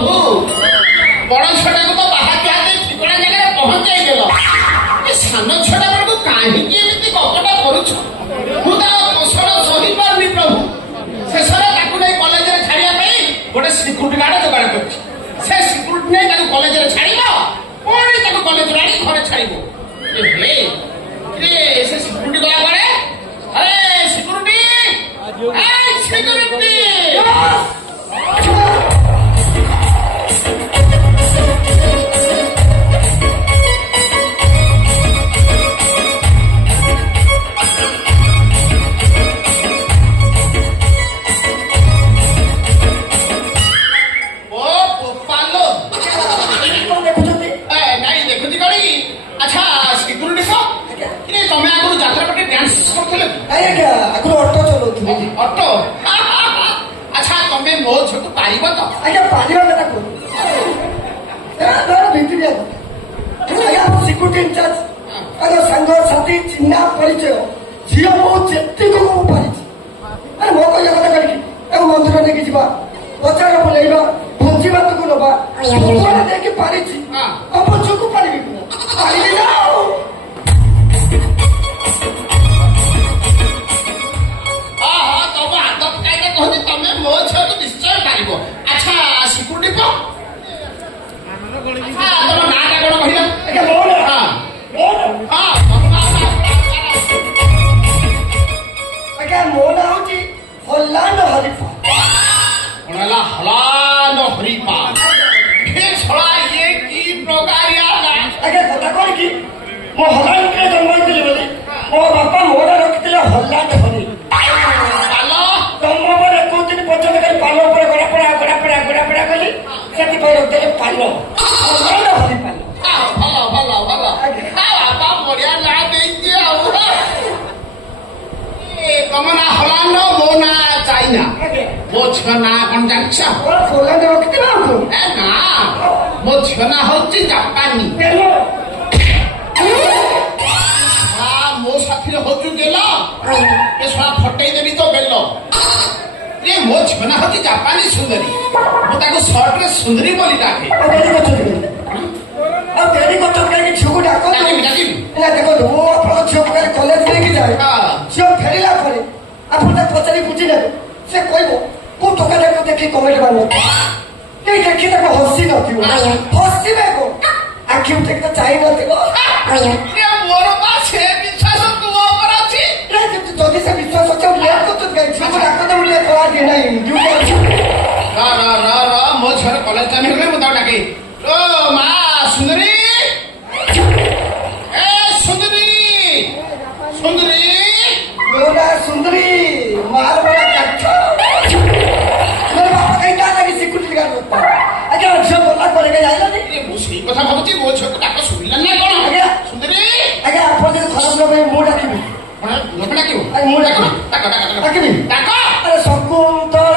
ପ୍ରଭୁ ବଡ ଛୁଆଟାକୁ ତ ବାହାରେ ଠିକଣା ଜାଗାରେ ପହଞ୍ଚାଇ ଦେଲ ଏ ସାନ ଛୁଆଟା ବେଳକୁ କାହିଁକି ଏମିତି କପଟା କରୁଛ ମୁଁ ତା କଷ୍ଟ ସହିପାରୁନି ପ୍ରଭୁ ଶେଷରେ ତାକୁ ନେଇ କଲେଜରେ ଛାଡିବା ପାଇଁ ଗୋଟେ ସିକ୍ୟୁରିଟି ଗାର୍ଡ ଯୋଗାଡ଼ କରୁଛି ସେ ସିକ୍ୟୁରିଟି ନେଇ ତାକୁ କଲେଜରେ ଛାଡ଼ିବ ପୁଣି ତାକୁ କଲେଜରୁ ଆଣି ଘରେ ଛାଡ଼ିବ ସେ ସିକ୍ୟୁରିଟି ଗଲା ପରେ ଆରେ ସିକ୍ୟୁରିଟି ସିକ୍ୟୁରିଟି ଅଟୋ ଆଚ୍ଛା ତମେ ମୋ ଝିଅକୁ ପାରିବ ତ ଆଜ୍ଞା ପାରିବା କଥା କୁହନ୍ତୁ ଭିତରିଆ ଆଜ୍ଞା ଆମ ସିକ୍ୟୁରିଟି ଇନଚାର୍ଜ ଆଜ୍ଞା ସାଙ୍ଗ ସାଥୀ ଚିହ୍ନା ପରିଚୟ ଝିଅ ମୁଁ ଯେତିକି ମୁଁ ପାରିଛି ମୋ କହିବା କଥା କରିକି ତାକୁ ମନ୍ଦିର ନେଇକି ଯିବା ବଜାର ବୁଲେଇବା ଭୋଜି ଭାତକୁ ନବା ନେଇକି ପାରିଛି ଆମ ଝିଅକୁ ପାରିବି ପାରିବି ନା ଆଉ ତମେ ମୋ ଝିଅକୁ ନିଶ୍ଚୟ ପାରିବ ଆଚ୍ଛା ସିକ୍ୟୁରିଟି ତମ ନାଁଟା କଣ କହିଲ ଆଜ୍ଞା ମୋ ନାଁ ହଉଛି ହଲାନ ହରିପା କଣ ହେଲା ହଲାନ ହରିପା ଇଏ କି ପ୍ରକାରିଆ ଆଜ୍ଞା କଥା କହିକି ମୋ ହଲାନରେ ଜନ୍ମ ହେଇଥିଲି ବୋଲି ମୋ ବାପା ମୋ ନାଁ ରଖିଥିଲେ ହଲାନ ହରି ପାଲ ଉପରେ ଗড়ାପଡ଼ା କଲି ସେଥିପାଇଁ ରଖିଦେଲେ ପାଲ ହରି ପାଲ ଭଲ ଭଲ ଭଲ ବାପା ବଢିଆ ନାଁ ଦେଇଛି ଆଉ ତମ ନାଁ ହଲାନ ମୋ ନାଁ ଚାଇନା ମୋ ଝିଅ ନାଁ କଣ ଜାଣିଛ ରଖିଥିଲେ ନା ମୋ ଝିଅ ନାଁ ହଉଛି ଜାପାନୀ ମୋ ସାଥିରେ ହଉଛୁ ଗେଲ ଏ ଶଳା ଫଟେଇ ଦେବି ତ ବେଲ ମୋ ଝିଅ ନାଁ ହଉଛି ଜାପାନୀ ସୁନ୍ଦରୀ ମୁଁ ତାକୁ ସର୍ଟରେ ସୁନ୍ଦରୀ ବୋଲି ଡାକେ ଝିଅକୁ ଡାକ ଦେଖନ୍ତୁ ମୁଁ ଆପଣଙ୍କ ଝିଅକୁ କଲେଜ ନେଇକି ଯାଏ ଝିଅ ଫେରିଲା ପରେ ଆପଣ ତାକୁ ପଚାରି ବୁଝି ନେବେ ସେ କହିବ କୋଉ ଟୋକାଟାକୁ ଦେଖି କମେଣ୍ଟ ମାରିବ କେହି ଦେଖି ତାକୁ ହସି ନଥିବ ହସିବେ ଆଖି ଉଠେଇକି ତ ଚାହିଁ ନଥିବ ମୋର ବା ସେ ବିଶ୍ୱାସ ତୁମ ଉପରେ ଅଛି ଯଦି ସେ ବିଶ୍ୱାସ ଅଛି ଲେଟ୍ କରୁଛନ୍ତି ଝିଅକୁ ଡାକ ଦେବୁ କଳା ଦିଏ ନାହିଁ ମୋ ଝିଅର କଲେଜ ଟାଇମ୍ ହେଇଗଲେ ମୁଁ ତାକୁ ଡାକେ ମା ସୁନ୍ଦରୀ ସୁନ୍ଦରୀ ସୁନ୍ଦରୀ ମାର ବड़ा କାଠ मेरे बापा कहीं क्या लगी सिक्योरिटी गार्ड ଆଜ୍ଞା ଝିଅ ଗଲା ପରେ ଯାଇଲାନି ମୁଁ ସେଇ କଥା ଭାବୁଛି ମୋ ଝିଅକୁ ଡାକ ଶୁଣିଲା ନା କଣ ଆଜ୍ଞା ସୁନ୍ଦରୀ ଆଜ୍ଞା ଆପଣ ଯଦି ଖରାପ ନ ପାଇଁ ମୁଁ ଡାକିବି ମୁଁ ଡାକିବି ଡାକ ଆରେ ଶକୁନ୍ତଳା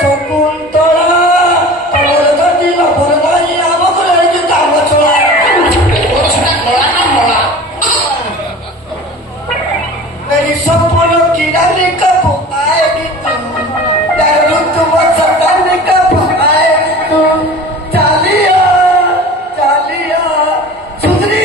ଶକୁନ୍ତଳା ତମର ଯଦି ନବର ନାହିଁ ଆମକୁ ରହିଛୁ ତାମ ଛଳା ସେଟା କଳା ନା ମଳା मेरी सपनों की रानी कब आएगी तू यार ऋतु सताने कब आएगी तू चालिया चालिया सुंदरी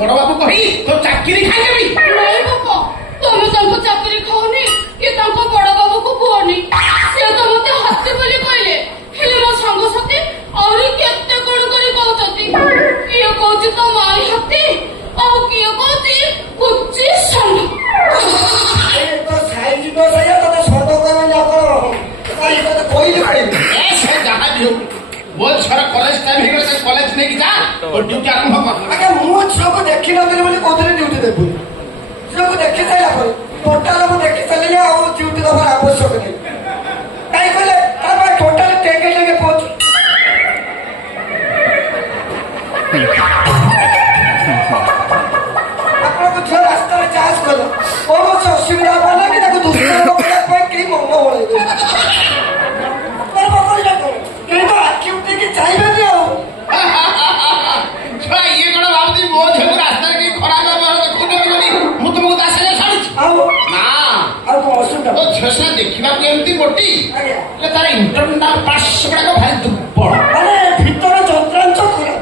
बड़ बाबू कही तो चाकरी खाई तुम चाकरी खाओनी कि बड़ बाबू को कहनी सी तो मत हाथी बोली कहले हेले मो सांग साथी आहरी केते कौन करी कहउछती किए कहउछि तो माई हाथी आ किए ଡ୍ୟୁଟି ଆରମ୍ଭ କର। ଆଜ୍ଞା ମୁଁ ଝିଅକୁ ଦେଖିନଥିଲି ବୋଲି କହୁଥିଲି ଡ୍ୟୁଟି ଦେବୁ। ଝିଅକୁ ଦେଖି ସାରିଲା ପରେ ଟୋଟାଲ ମୁଁ ଦେଖି ସାରିଲି ଆଉ ଡ୍ୟୁଟି ଦେବାର ଆବଶ୍ୟକ ନାହିଁ। କାହିଁ କହିଲେ ତା ପାଇଁ ଟୋଟାଲ ଟେକେ ଟେକେ ପହଞ୍ଚୁ। ଆପଣଙ୍କ ଝିଅ ରାସ୍ତାରେ ଚାଷ କଲେ କୌଣସି ଅସୁବିଧା ହବ ନା କି ତାକୁ ଦୁଷ୍କର୍ମ କରିବା ପାଇଁ କେହି ମନ ବଳେଇବେ। କିନ୍ତୁ ଆଖି ଉଠେଇକି ଚାହିଁବେନି ଆଉ। ଇଏ କଣ ଭାବୁଛି ମୋ ଝିଅକୁ ରାସ୍ତାରେ କେହି ଖରାପ ବ୍ୟବହାର ଦେଖୁଛନ୍ତି ବୋଲି ମୁଁ ତୁମକୁ ତା ସାଙ୍ଗେ ଛାଡୁଛି? ଆଉ ନା, ଆଉ କଣ ଅସୁବିଧା? ତୋ ଝିଅ ସିନା ଦେଖିବାକୁ ଏମିତି ମୋଟି, ଆଜ୍ଞା ହେଲେ ତାର ଇଣ୍ଟରନାଲ ପାର୍ଟସ ଗୁଡାକ ଭାରି ଦୁର୍ବଳ। ମାନେ ଭିତର ଯନ୍ତ୍ରାଂଶ ଖରାପ।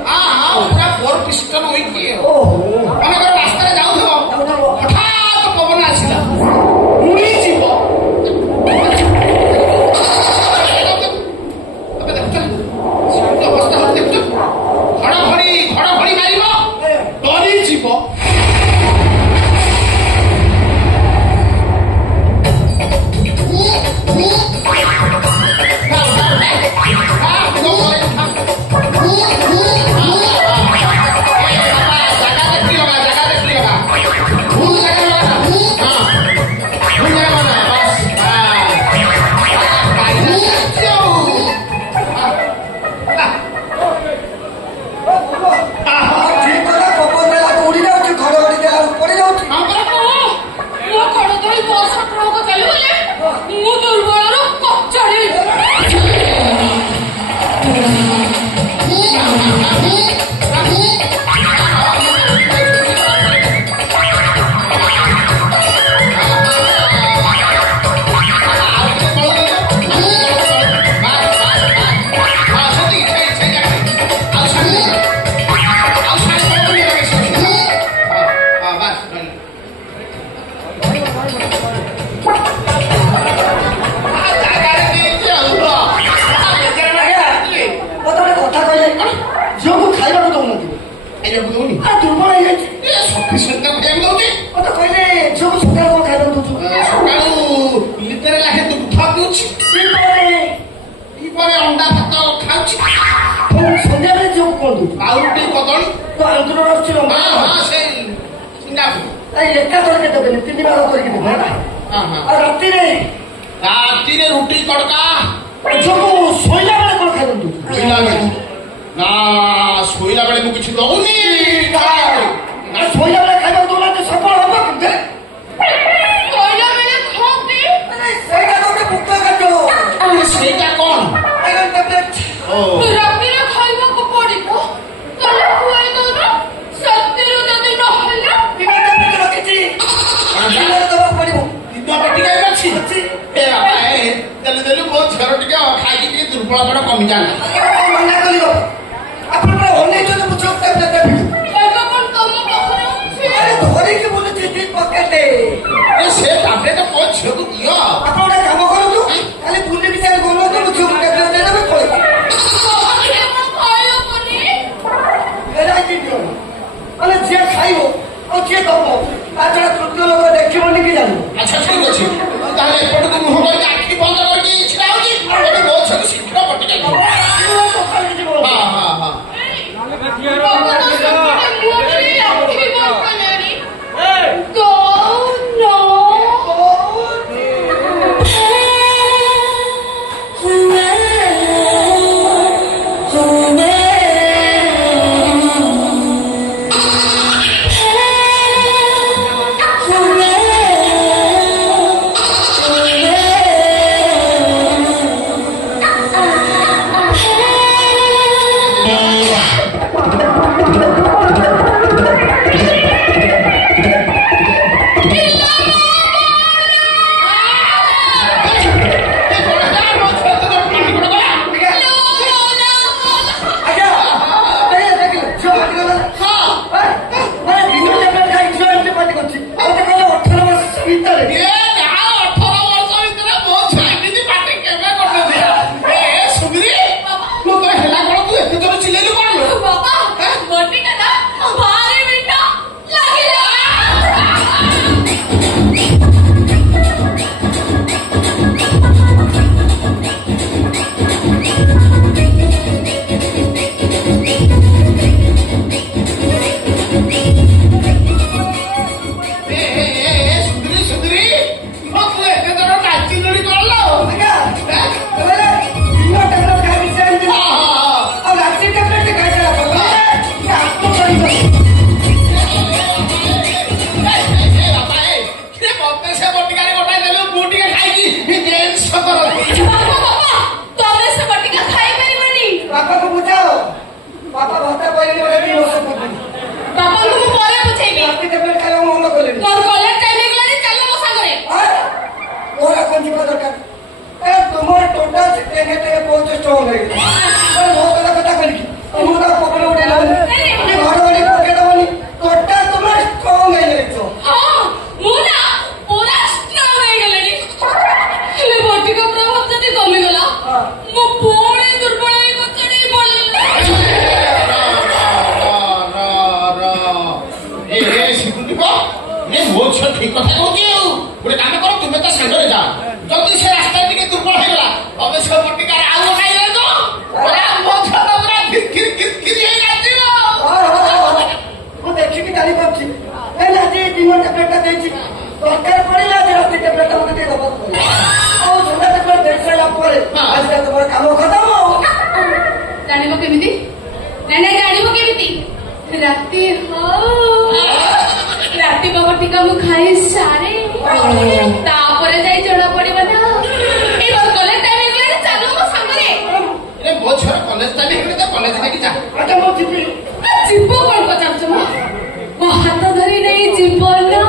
ପୁରା ଫୋର ପିଷ୍ଟନ ହୋଇକି ଓହୋ ମନେକର ରାସ୍ତାରେ ଯାଉଥିବ, ହଠାତ୍ ପବନ ଆସିଲା, ଉଡିଯିବ। ଅବସ୍ଥା ଦେଖୁଛ, ଘଡଘଡି ମାରିବ, ଡରିଯିବ। ରାତିରେ ରୁଟି ତଡକା। ଶୋଇଲା ବେଳେ କଣ ଖାଇବାକୁ? ନା, ଶୋଇଲା ବେଳେ ମୁଁ କିଛି ଦଉନି। ଶୋଇଲା ବେଳେ ଖାଇବାକୁ ଦଉନାହାନ୍ତି, ସଫଳ ହବ କେମିତି? ଶୋଇଲା ବେଳେ ଖାଆନ୍ତି? ସେଇଟା ଗୋଟେ ମୁକ୍ତ ଖାଦ୍ୟ। ସେଇଟା କଣ? ରାତିରେ ଖାଇବାକୁ ପଡିବ, ତାହେଲେ ଖୁଆଇ ଦଉନ। ସତ୍ୟରୁ ଯଦି ନହେଲା ରଖିଛି ଦେବାକୁ ପଡିବ। ଦିନ ବଟିକା ଅଛି। ଦେଲୁ ମୋ ଝିଅର ଟିକେ ଖାଇକି ଟିକେ ଦୁର୍ବଳପଣ କମିଯାଆନ୍ତା। ମନା କରିବ। ଆପଣ ଅନେଇଛନ୍ତି ମୁଁ ଚୋକ୍ ଏବେ କଣ ତମ ପାଖରେ ଅଛି? ଧରିକି ବୁଲୁଛି ପକେଟେ। ସେ ଟାବ୍ଲେଟ ମୋ ଝିଅକୁ ଦିଅ। ଆପଣ ଗୋଟେ କାମ କରନ୍ତୁ, ଖାଲି ବୁଲିକି ଯାଇ ଗଲନ୍ତୁ, ମୁଁ ଝିଅକୁ ଟାବ୍ଲେଟ ଦେଇଦେବେ ପଳେଇବ। ମାନେ ଯିଏ ଖାଇବ ଆଉ ଯିଏ ଦବ ତା ଛଡା ତୃତୀୟ ଲୋକ ଦେଖିବନି କି ଜାଣିବ। ଆଚ୍ଛା ଠିକ ଅଛି, ତାହେଲେ ଏପଟକୁ ମୁହଁ କରିକି ଆଖି ବନ୍ଦ କରିକି ଛିଡା ହଉଛି। ଏବେ ମୋ ଝିଅକୁ ଶୀଘ୍ର ପଟିକା ଦିଅ। ମୋ ଝିଅ ଠିକ କଥା କହୁଛି। ଆଉ ଗୋଟେ କାମ କର, ତୁମେ ତା ସାଙ୍ଗରେ ଯାଅ। ଯଦି ସେ ରାସ୍ତା ଟିକେ ଦୁର୍ବଳ ହେଇଗଲା ତମେ ସେ ପଟିକାର ଆଉ ଖାଇଲେ ତ ମୋ ଝିଅ ତ ପୁରା ଖିରି ହେଇ ଆସିବ। ମୁଁ ଦେଖିକି ଜାଣିପାରୁଛି ଆଜି ଦିନ ଟେବଲେଟଟା ଦେଇଛି, ଦରକାର ପଡ଼ିଲା ଆଜି ରାତି ଟେବଲେଟଟା ମତେ ଟିକେ ଦବାକୁ ପଡ଼ିବ। ଆଉ ଥଣ୍ଡା ଟେବଲେଟ ଦେଇ ସାରିଲା ପରେ ଆଜିକା ତମର କାମ ଖତମ। ଜାଣିବ କେମିତି? ନାଇଁ ଜାଣିବ କେମିତି? ରାତି ରାତି ବଟିକା ମୁଁ ଖାଇ ସାରେ, ତାପରେ ଯାଇ ଜଣା ପଡିବ ନା। ଏଇ କଲେଜ ଟାଇମ ହେଇଗଲାଣି, ଚାଲ ମୋ ସାଙ୍ଗରେ। ମୋ ଝିଅର କଲେଜ ଟାଇମ ହେଇଗଲେ ତ କଲେଜ ନେଇକି ଯା। ଆଚ୍ଛା ମୁଁ ଯିବି। ଯିବ କଣ ପଚାରୁଛ? ମୋ ହାତ ଧରି ନେଇ ଯିବ ନା।